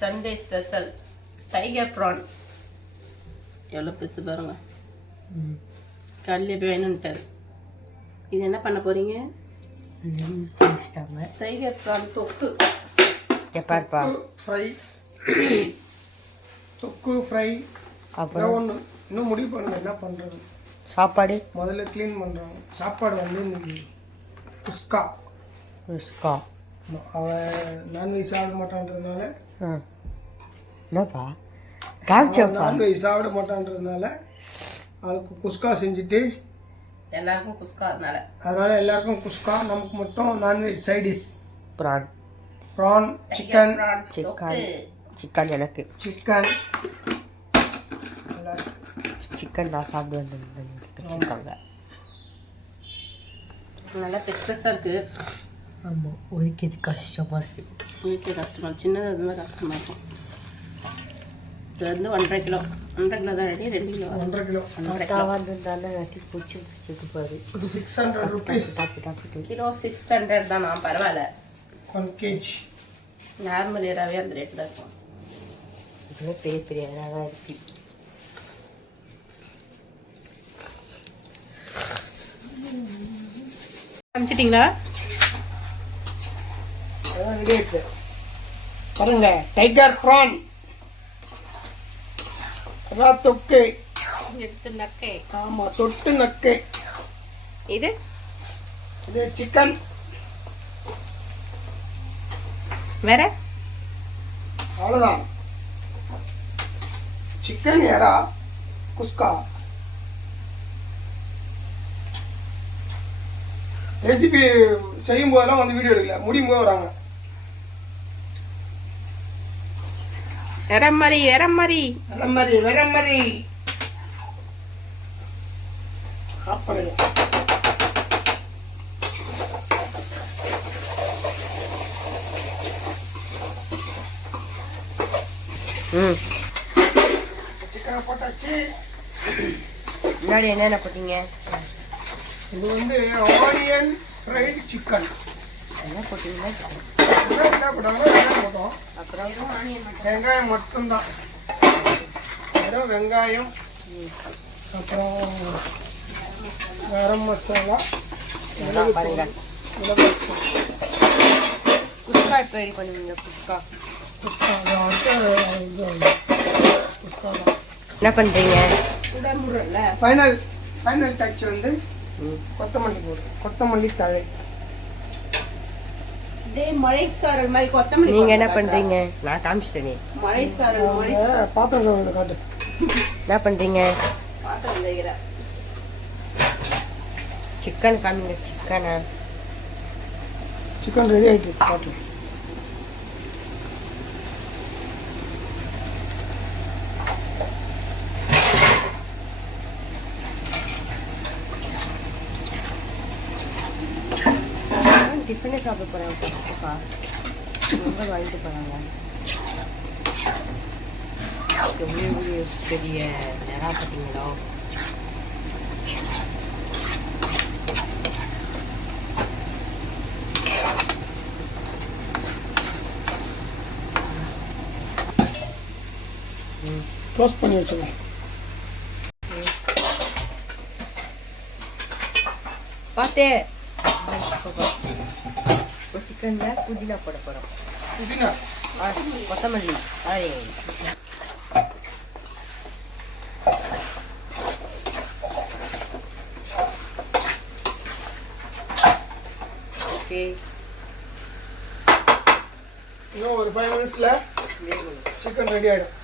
Sunday special tiger PRAN. எவ்வளோ பெருசு பாருங்க. காலையில் போய் வேணும்ட்டார். இது என்ன பண்ண போறீங்க? டைகர் ப்ரான் தொக்கு. எப்பா ஃப்ரை, தொக்கு ஃப்ரை. அப்புறம் ஒன்று இன்னும் முடிவு பண்ணுங்க என்ன பண்ணுறது. சாப்பாடு முதல்ல க்ளீன் பண்ணுறாங்க. சாப்பாடு வந்து இன்னைக்கு குஸ்கா. அவன் நான்வெஜ் சாப்பிட மாட்டான்றதுனால என்னப்பா நான்வெஜ் சாப்பிட மாட்டான்றதுனால அவளுக்கு குஸ்கா செஞ்சுட்டு எல்லாருக்கும் குஸ்கா அதனால எல்லாருக்கும் குஸ்கா, நமக்கு மட்டும் நான்வெஜ் சைடிஷ் ப்ரான் சிக்கன் எனக்கு சிக்கன் நான் சாப்பிட்டு வந்திருக்காங்க. நல்லா பெருசாக இருக்குது. ஆமாம், ஒழிக்கிறது கஷ்டமாக இருக்குது. ஒழிக்கிறது கஷ்டமாக, சின்னதாக இருந்தால் கஷ்டமாக இருக்கும். இது வந்து 1.5 கிலோ தான் ரெடி. 2 கிலோ 1.5 கிலோ வந்திருந்தாலும் வெட்டி பூச்சி பிடிச்சிட்டு போகுது. 600 rupees கிலோ 600 தான். நான் பரவாயில்ல. 1 kg நார்மல் ஏராவே அந்த ரேட்டு தான் இருக்கும். இதெல்லாம் பெரிய பெரிய இதாக இருக்குது. அனுப்பிச்சிட்டிங்களா? பாருங்க, டைகர் ப்ரான் தொக்கு. எடுத்து நக்கை. ஆமாம், தொட்டு நக்கை. இது சிக்கன். வேற அவ்வளோதான். சிக்கன், எறா, குஸ்கா. ரெசிபி செய்யும் போதெல்லாம் வந்து வீடியோ எடுக்கல, முடியும் போது வராங்க. எரமரி சாப்பிடுங்க. சிக்கனை போட்டாச்சு. முன்னாடி என்னென்ன போட்டீங்க? இது வந்து ஆனியன் ஃப்ரைடு சிக்கன். என்ன போட்டீங்கன்னா என்ன போட்டாங்க? வெங்காயம் போட்டோம். அப்புறம் வெங்காயம் மட்டும்தான். வெறும் வெங்காயம். அப்புறம் கரம் மசாலா, பாருங்க. குஸ்கா இப்போ ரெடி பண்ணுவீங்க? குஸ்கா என்ன பண்ணுறீங்க? ஃபைனல் டச் வந்து கொத்தமல்லி போடுறோம். கொத்தமல்லி தழை. மழை சாரல் மாதிரி கொத்தமல்லி. நீங்க என்ன பண்றீங்க? நான் காமிச்சிட்டேனே. மழை சாரல் பாத்திரம் காட்டு. என்ன பண்றீங்க? பாத்திரம் வைக்கிறேன். சிக்கன் காமிங்க. சிக்கன் ரெடி ஆகிட்டு காட்டு. டிஃபனே சாப்பிட போகிறாங்க. ரொம்ப வாங்கிட்டு போகிறாங்க. எவ்வளோ பெரிய நிறா பார்த்தீங்களோ. க்ளோஸ் பண்ணி வச்சுக்கோங்க. பார்த்தே சிக்கனில் புதினா போட போகிறோம். புதினா, கொத்தமல்லி. ஓகே, இன்னும் ஒரு 5 minutesல சிக்கன் ரெடி ஆகிடும்.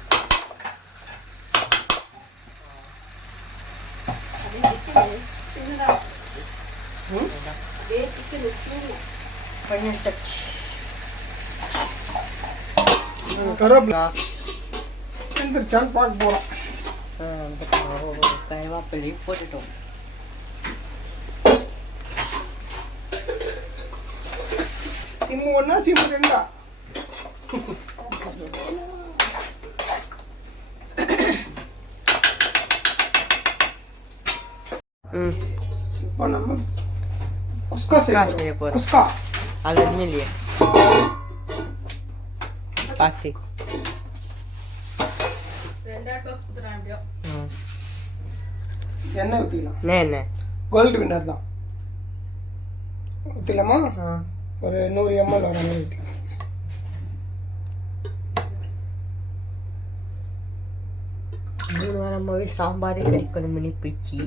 Final touch. கருவேப்பிலை எந்திரிச்சான்னு பார்க்க போகிறோம். கருவேப்பிலையும் போட்டுட்டோம். Sim 1 sim 2. இப்போ நம்ம குஸ்கா செய்ய போகிறோம். குஸ்கா அது இல்லையே. பார்த்து. எண்ணெய் ஊற்றிக்கலாம். என்ன கோல்டு வின்னர் தான். ஊற்றிலாமா? ஆ ஒரு 100 ml வர மாதிரி ஊற்றிக்கலாம். மூணு வாரமாகவே சாம்பாரே கறிக்கொழும்புன்னு போயிடுச்சு.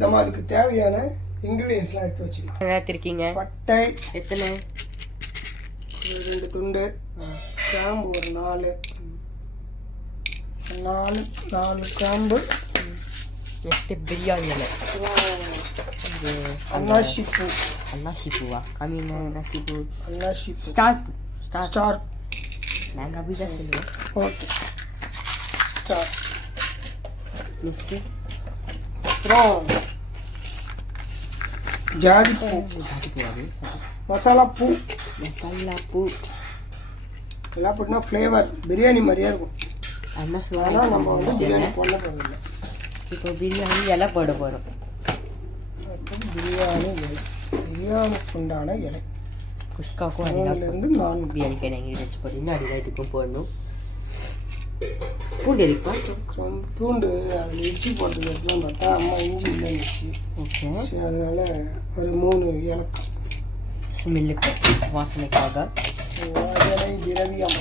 நம்ம அதுக்கு தேவையான இன்க்ரீடியன்ஸ்லாம் எடுத்து வச்சுக்கலாம். என்ன எடுத்துருக்கீங்க? பட்டை எத்தனை? ஒரு 2 துண்டு, கிராம்பு ஒரு 4 கிராம்பு, நெக்ஸ்ட்டு பிரியாணி இலை. அன்னாசி பூ. அன்னாசி பூவா? காமிங்க. அன்னாசி பூ. அன்னாசி பூ. Star star. நாங்கள் அப்படி தான் சொல்லுவோம். Okay, star. நெக்ஸ்ட்டு அப்புறம் ஜாதி பூ, ஜாதி பூவாது. மசாலா பூ. மசாலா பூ எல்லாம் போட்டுனா ஃப்ளேவர் பிரியாணி மாதிரியே இருக்கும். என்ன ஆனால் சொல்லுவாங்க? நம்ம வந்து பிரியாணி பண்ண போகிறதில்ல. இப்போ பிரியாணி இலை போட போகிறோம். பிரியாணிக்கு உண்டான இலை குஸ்காக்கும் அதெல்லாம் 4 பிரியாணிக்கான இன்க்ரீடியன்ஸ் போட்டிங்கன்னா அதுதான் இதுக்கும் போடணும். பூண்டு இருக்குப்பா. பூண்டு அதில் இஞ்சி போட்டது எடுத்துலாம் பார்த்தா அம்மா இஞ்சி இல்லைன்னு. ஓகே, சரி, அதனால ஒரு 3 ஏலக்காய். ஸ்மெல்லுக்கு வாசனைக்காக. வாசனை திரவியம்.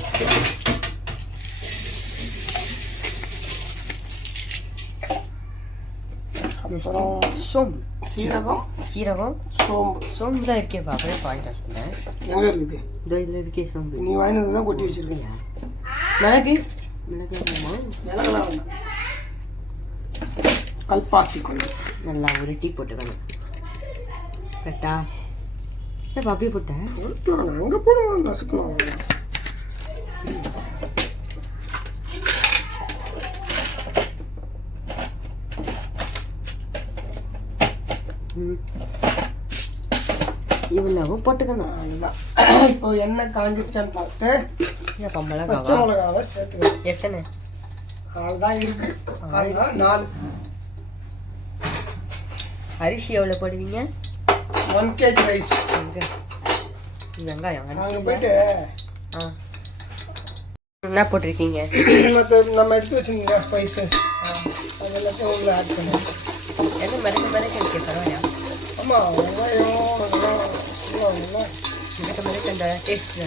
அப்புறம் சோம்பு, சீரகம், சோம்பு தான் இருக்கே பாப்பா. பாயிண்ட் சொன்னேன். எங்கே இருக்குது? இதோ இதில் இருக்கே சோம்பு. நீ வாங்கினது தான் கொட்டி வச்சிருக்கீங்க. மிளகு மிளகுலாம் வேண்டாம். கல்பாசி கொஞ்சம் நல்லா உருட்டி போட்டுக்கணும். கரெக்டா? ஏப்பா அப்படியே போட்டேன். அங்கே போடுவோம், நசுக்கணும். இவ்வளவும் போட்டுக்கணும். அதுதான். இப்போ எண்ணெய் காஞ்சிருச்சான்னு பார்த்து ஏப்பா பச்சை மிளகாவா? மிளகாவை சேர்த்துக்கணும். எத்தனை? 4 தான் இருக்கு. அதனால 4. அரிசி எவ்வளோ போடுவீங்க? 1 kg ரைஸ். வெங்காயம் அங்கே போயிட்டு ஆ என்ன போட்டிருக்கீங்க? மற்ற நம்ம எடுத்து வச்சுருந்தீங்க ஸ்பைசஸ் அதெல்லாத்தையும் உள்ள ஆட் பண்ணி. என்ன மிளகு இருக்கே பரவாயில்லையா? ஆமாம், வெங்காயம் மிளகு அந்த டேஸ்ட்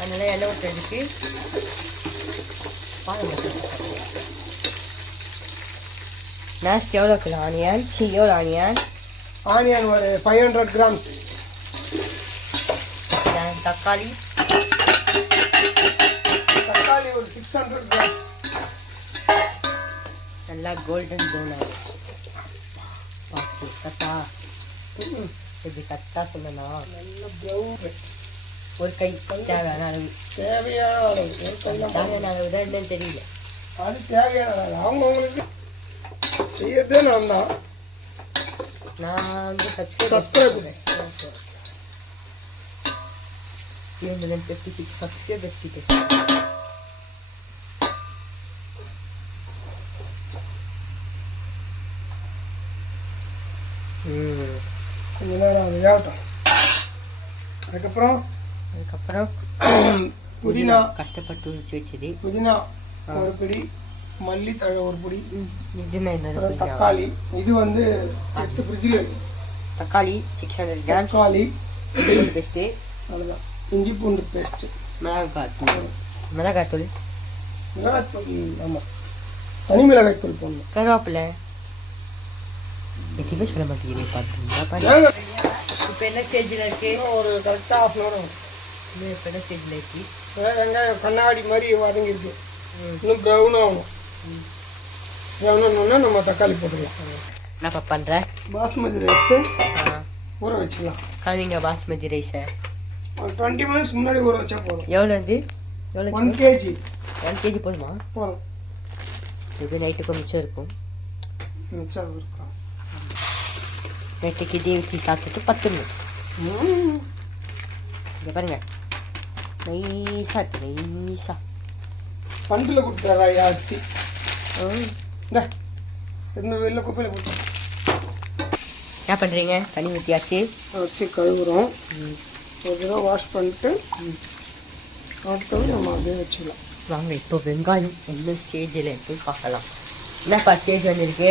அதனால எண்ணெய் ஊற்றுறதுக்கு பாருங்க. நெக்ஸ்ட் எவ்வளோ கிலோ ஆனியன்? எவ்வளோ ஆனியன்? ஆனியன் ஒரு 500 grams. தக்காளி ஒரு 600 grams. நல்லா கோல்டன் ப்ரௌன் ஆகும். பார்த்து கரெக்டா? இப்படி கரெக்டாக சொன்னா நல்ல ப்ரௌன். ஒரு கை தேவையான அளவு. தேவையான அளவு. ஒரு கையில் தேவையான அளவு தான் என்னன்னு தெரியல. அது தேவையான அளவு. அவங்கவுங்களுக்கு செய்யறதே நான் தான். நான் வந்து சப்ஸ்கிரைப் சப்ஸ்கிரைபர்ஸ் கிட்ட கொஞ்ச நேரம் அது வேகட்டும். அதுக்கப்புறம் புதினா கஷ்டப்பட்டு வச்சது. புதினா ஒரு பிடி, மல்லித்தழை ஒரு பிடி, இது தக்காளி. இது வந்து எடுத்து ஃப்ரிட்ஜில் இருக்கு. தக்காளி 600 grams. தக்காளி பெஸ்ட்டு. அவ்வளோதான். இஞ்சி பூண்டு பேஸ்ட்டு, மிளகாய்த்தூள். மிளகாய்த்தூள். ஆமாம், தனி மிளகாய்த்தூள் போடணும். கருவேப்பிலை எதுவுமே சொல்ல மாட்டேங்கிறீங்க. பார்த்தீங்களா? இப்போ என்ன ஸ்டேஜில் இருக்கு? ஒரு கரெக்டாக 1/2 hour ஆகும். இப்போ என்ன ஸ்டேஜில் இருக்கு? வெங்காயம் கண்ணாடி மாதிரி வதங்கிருக்கு. இன்னும் ப்ரௌன் ஆகணும். ப்ரௌன் ஆனோன்னா நம்ம தக்காளி போட்டுக்கலாம். என்னப்பா பண்ணுறேன்? பாஸ்மதி ரைஸு ஊற வச்சுக்கலாம். காமிங்க பாஸ்மதி ரைஸை. ஒரு 20 minutes முன்னாடி ஊற வச்சா போதும். எவ்வளோ 1 kg. 1 kg போதுமா? போதும். இது நைட்டுக்கு மிச்சம் இருக்கும். மிச்சம் இருக்கும். நைட்டுக்கு இதே வச்சு சாப்பிட்டுட்டு 10 minutes. இங்கே பாருங்க, நைஸாக இருக்கு. நைஸாக பண்டில் கொடுத்தாரா அரிசி? இந்த வெளில குப்பையில் போட்டு என்ன பண்ணுறீங்க? தண்ணி ஊற்றியாச்சு. அரிசி கழுவுறோம். ஒரு தடவை வாஷ் பண்ணிட்டு அடுத்தது நம்ம அப்படியே வச்சுக்கலாம். வாங்க இப்போ வெங்காயம் எந்த ஸ்டேஜில் இருக்கு பார்க்கலாம். என்னப்பா ஸ்டேஜ் வந்துருக்கு?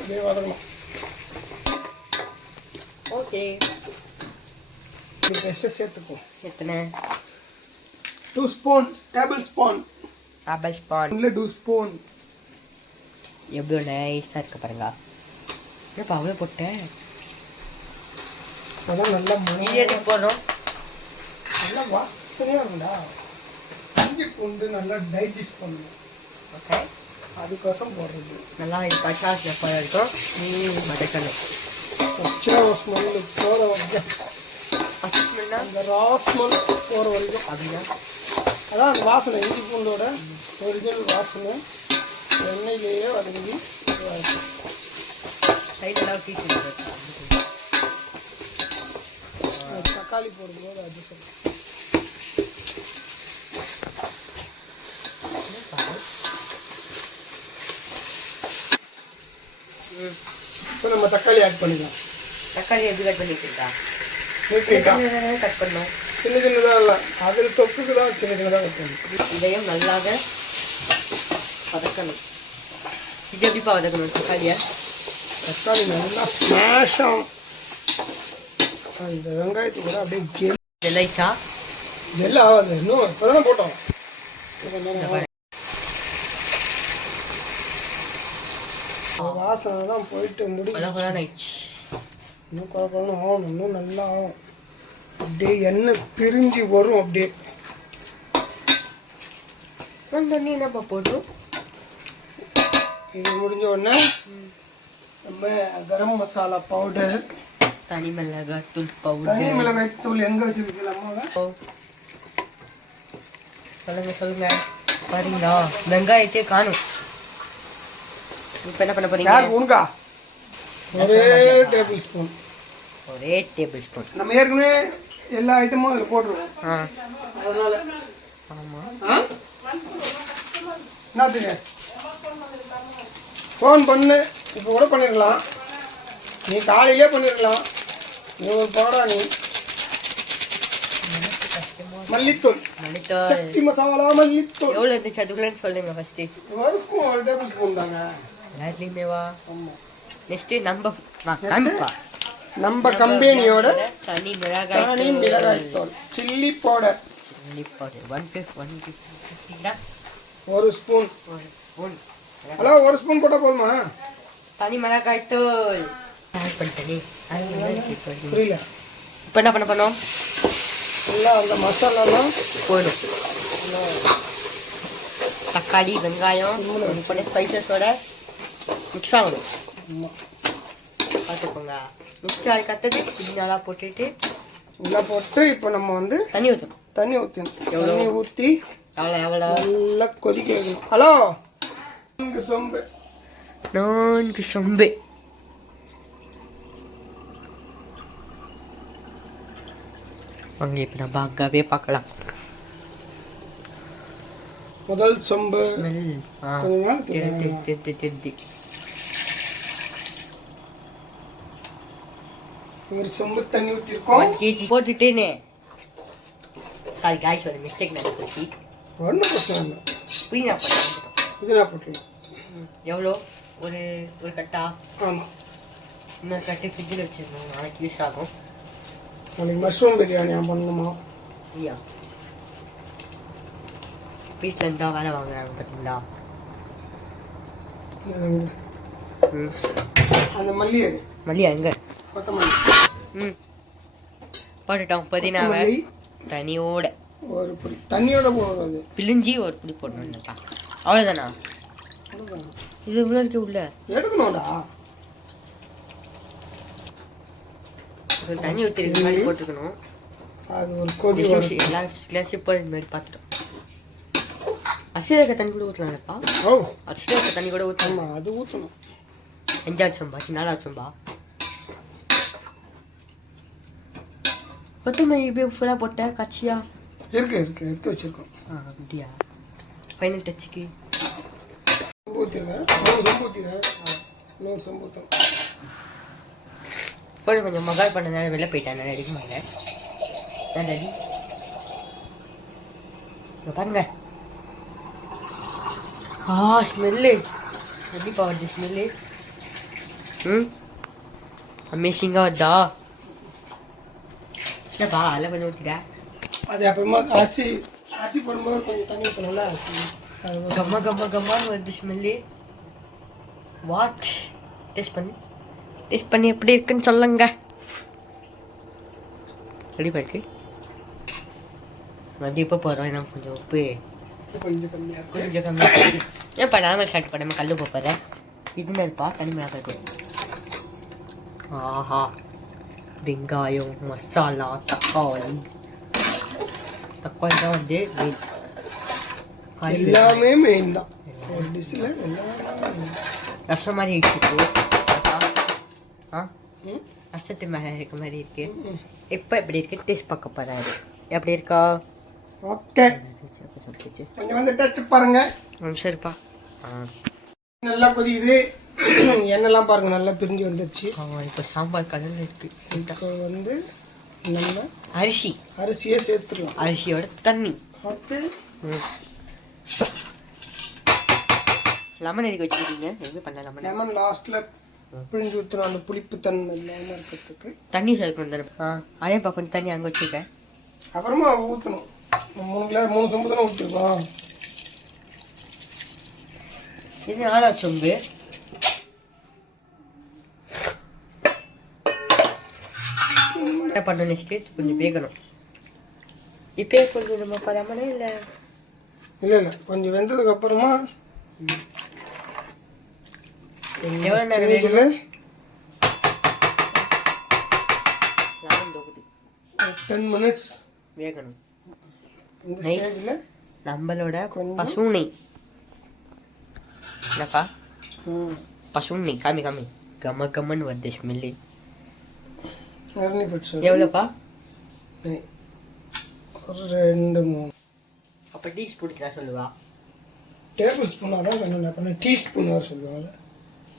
அப்படியே வதக்கணும். ஓகே பெஸ்ட்டு சேர்த்துப்போம். எத்தனை? 2 spoon table spoon. Table spoon இல்லை 2 ஸ்பூன். எவ்வளோ நைஸாக இருக்க பாருங்க. என்னப்பா அவ்வளோ போட்டேன்? அதான் நல்லா எதுக்கு போடுறோம்? நல்லா வாசனையாக இருக்கும்டா. இஞ்சி பூண்டு நல்லா டைஜஸ்ட் பண்ணணும். ஓகே அதுக்கோசம் போடுறது. நல்லா பச்சா போகிற இருக்கும். வதக்கணும். பச்சை ஸ்மெல்லு போகிற வரைக்கும். பச்சை ஸ்மெல்னா அந்த ரா ஸ்மெல் போகிற வரைக்கும். அப்படின்னா அதான் அந்த வாசனை, இஞ்சி பூண்டோட ஒரிஜினல் வாசனை எண்ணெயிலேயே வதங்கி சைடெல்லாம் டீச்சர் தக்காளி போடும்போது அது சரி. இப்போ நம்ம தக்காளி ஆட் பண்ணிக்கலாம். தக்காளி எப்படி கட் பண்ணிக்கிட்டா? நீட்டாக கட் பண்ணோம். சின்ன சின்னதாக இல்லை, அதில் தொப்புக்கு தான் சின்ன சின்னதாக கட் பண்ணணும். இதையும் நல்லாக வதக்கணும். இது எப்படிப்பா வதக்கணும் தக்காளியை? தக்காளி நல்லா ஸ்மாஷ் ஆகும். இந்த வெங்காயத்துக்கு கூட அப்படியே ஜெல்லைச்சா ஜெல் ஆகாது. இன்னும் இப்போ தானே போட்டோம். வாசனை தான் போயிட்டு முடிச்சு இன்னும் குழப்பம் ஆகணும். இன்னும் நல்லா ஆகும். அப்படியே எண்ணெய் பிரிஞ்சு வரும். அப்படியே தண்ணி என்னப்பா போட்டோம். இது முடிஞ்ச உடனே நம்ம கரம் மசாலா பவுடர், தனி மிளகாய் தூள் தனி பவுடர். மிளகாய் தூள் எங்கே வச்சுருக்கலாமா? சொல்லுங்க பாருங்களா, வெங்காயத்தையே காணும். இப்போ என்ன பண்ண போறீங்க? உனக்கா ஒரே டேபிள் ஸ்பூன். ஒரே டேபிள் ஸ்பூன். நம்ம ஏற்கனவே எல்லா ஐட்டமும் அதில் போட்டுருவோம். அதனால ஆமாம். என்னத்துக்கு ஃபோன் பண்ணு. இப்போ கூட பண்ணிருக்கலாம், நீ காலையிலே பண்ணிருக்கலாம். நீ ஒரு போடா. நீ மல்லித்தூள், சக்தி மசாலா மல்லித்தூள் எவ்வளோ இருந்துச்சு அதுக்குள்ளேன்னு சொல்லுங்க ஃபஸ்ட்டு. ஒரு ஸ்பூன், ஒரு டேபிள் ஸ்பூன் தாங்க எல்லாத்துலேயுமே வா. ஆமாம். நெக்ஸ்ட்டு நம்ம கம்பெனியோட தனி மிளகாய் மிளகாய் தூள், சில்லி பவுடர் 150 ஒரு ஸ்பூன். ஹலோ, ஒரு ஸ்பூன் போட்டால் போதுமா? தனி மிளகாய் தூள் ஆட் பண்ணிட்டேனே. புரியல. இப்போ என்ன பண்ணோம்? எல்லாம் அந்த மசாலாலாம் போடும். தக்காளி வெங்காயம் பண்ணி ஸ்பைசஸோட மிக்ஸ் ஆகணும். பார்த்துக்கோங்க. மிக்ஸ் ஆகி கற்றுட்டு இது நல்லா போட்டுட்டு நல்லா போட்டு இப்போ நம்ம வந்து தண்ணி ஊற்றணும். தண்ணி ஊற்றணும். தண்ணி ஊற்றி எவ்வளோ நல்லா கொதிக்க வைக்கணும். ஹலோ, 4 சொம்பு. 4 சொம்பு. வாங்க இப்போ நம்ம அங்காவே பார்க்கலாம். முதல் சொம்பு ஸ்மெல் கொஞ்ச நாள் தெரிஞ்சு ஒரு சொம்பு தண்ணி ஊற்றிருக்கோம். 1 kg போட்டுட்டேனே. சாரி காய்ஸ், ஒரு மிஸ்டேக் நடந்துச்சு. ஒன்றும் பிரச்சனை இல்லை. புதினா போட்டேன். புதினா போட்டுருக்கோம். எவ்வளோ? ஒரு கட்டா. ஆமாம். இன்னொரு கட்டு ஃப்ரிட்ஜில் வச்சுருந்தோம், நாளைக்கு யூஸ் ஆகும். நாளைக்கு மஷ்ரூம் பிரியாணி பண்ணணுமா? ஐயா வீட்டில் இருந்தால் வேலை வாங்குறாங்க பார்த்தீங்களா? அந்த மல்லி மல்லியா எங்கே? கொத்தமல்லி. போட்டுட்டோம். புதினாவை தண்ணியோட ஒரு பொடி தண்ணியோட போடுறது. பிழிஞ்சி ஒரு பொடி போடணும்ப்பா. அவ்வளோதானா? இது இவ்வளோ இருக்கு உள்ள. எடுக்கணும்டா. தண்ணி ஊற்றிருக்கு மாதிரி போட்டுக்கணும். அது ஒரு கொதி எல்லா கிளாஸ் இப்போ இது மாதிரி பார்த்துட்டோம். அரிசியில் இருக்க தண்ணி கூட ஊற்றலாம்ப்பா. ஓ, அரிசியில் இருக்க தண்ணி கூட ஊற்றணும். அது ஊற்றணும். 5வது சொம்பா 4வது சொம்பா கொத்தமல்லி இப்படி ஃபுல்லாக போட்ட கட்சியா இருக்கு எடுத்து வச்சிருக்கோம். அப்படியா ஃபைனல் டச்சுக்கு சொம்பு ஊற்றிருக்கேன், 3 சொம்பு ஊற்றிடுறேன், 1 சொம்பு ஊற்றணும். போய் கொஞ்சம் மகால் பண்ண நேரம் வெளில போயிட்டேன், நான் எடுக்க மாட்டேன். நான் ரெடி. பாருங்க, ஸ்மெல்லு எப்படிப்பா வருது ஸ்மெல்லு? அமேசிங்காக வருதா? என்னப்பா அதில் கொஞ்சம் ஊற்றிட்டேன். அது அப்புறமா அரிசி போடும்போது கொஞ்சம் தண்ணி ஊற்றணும்ல, கம்மான்னு வருது ஸ்மெல்லு. வாட்? டேஸ்ட் பண்ணி எப்படி இருக்குன்னு சொல்லுங்க. ரெடிப்பா இருக்கு. மறுபடியும் இப்போ போகிறோம், ஏன்னா கொஞ்சம் உப்பு கொஞ்சம் கம்மியாக ஏன்ப்பா நார்மல் ஸ்டார்ட் பண்ணாமல் கல் உப்பு போகிறேன். இதுன்னு இருப்பா தனி மிளகாய். ஆஹா, வெங்காயம், மசாலா, தக்காளி தான் வந்து மெயின். எல்லாமே மெயின் தான் ஒரு டிஷ்ஷில். எல்லாமே ரசம் மாதிரி இருக்கு. ரசத்து மேலே இருக்க மாதிரி இருக்கு. இப்போ எப்படி இருக்கு டேஸ்ட் பார்க்க போகிறாரு. எப்படி இருக்கா? ஓகே, கொஞ்சம் வந்து டேஸ்ட் பாருங்க. சரிப்பா. நல்லா கொதிக்குது, எண்ணெய்லாம் பாருங்க நல்லா பிரிஞ்சு வந்துருச்சு. இப்போ சாம்பார் கலரில் இருக்கு. இப்போ வந்து நம்ம அரிசியை சேர்த்துடலாம், அரிசியோட தண்ணி. ஓகே, லெமன் எதுக்கு வச்சுருக்கீங்க? எதுவுமே பண்ணல. லெமன் லாஸ்ட்டில் பிழிஞ்சு ஊற்றணும், அந்த புளிப்பு தன்மை இல்லாமல் இருக்கிறதுக்கு. தண்ணி சேர்க்கணும் தானே? அதேப்பா கொஞ்சம் தண்ணி அங்கே வச்சுருக்கேன். அப்புறமா ஊற்றணும். 3 சொம்பு தானே ஊற்றிருக்கோம். இது 4வது சொம்பு. என்ன பண்ணணும் நெக்ஸ்ட்டு? கொஞ்சம் வேகணும். இப்போ கொஞ்சம் நம்ம பழமனே இல்லை கொஞ்சம் வெந்ததுக்கு அப்புறமா எவ்வளோ நேரம் வேகணும்? 10 minutes வேகணும். இந்த ஸ்டேஜில் நம்மளோட பசு நெய் என்னப்பா? பசு நெய் காமி கம்மன்னு வருது ஸ்மெல்லு. எவ்வளோப்பா? ஒரு 2-3. அப்போ டீஸ்பூன் தான் சொல்லுவா. டேபிள் ஸ்பூனாக தான் சொன்னேன், டீஸ்பூன் வர சொல்லுவாங்க.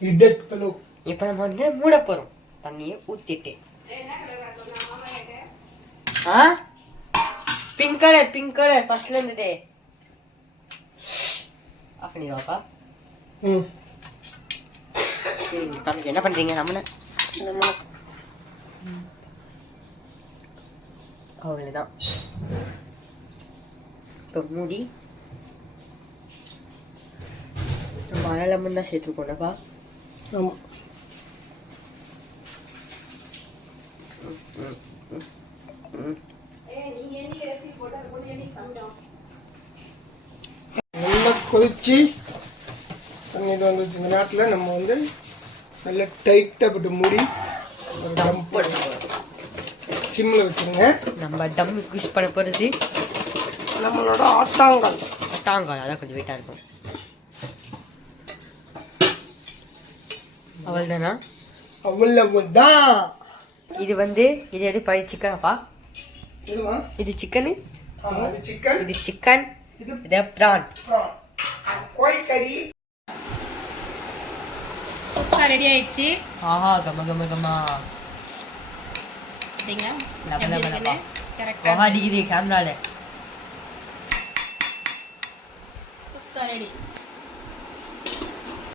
இடட் பலோ. இப்போ நம்ம வந்து மூட போகிறோம், தண்ணியை ஊற்றிட்டு. பிங்க் கலர் ஃபர்ஸ்ட்ல இருந்ததே ஆஃப் பண்ணிடுவாப்பா. தம்பி என்ன பண்ணுறீங்க? நம்மள அவ்வளோதான். இப்போ மூடி நம்ம அரை லெமன் தான் சேர்த்துக்கோனப்பா. ஆமாம், நல்லா கொதிச்சு தண்ணிட்டு வந்துச்சு. இந்த நேரத்தில் நம்ம வந்து நல்லா டைட்டாக போட்டு மூடி சிம்மில் வச்சுருங்க. நம்ம டம் யூஸ் பண்ண போகிறது நம்மளோட ஆட்டாங்கால். அதான் கொஞ்சம் வெயிட்டாக இருக்கும். அவ்வளோதானா? அவ்வளவுதான். இது வந்து இது எது பழைய சிக்கனாப்பா? இது சிக்கனு. இது சிக்கன். இது ப்ரான். கோழி கறி. குஸ்கா ரெடி ஆயிடுச்சு. ஆஹா, கம்மா அடிக்குது கேமரால. குஸ்கா ரெடி.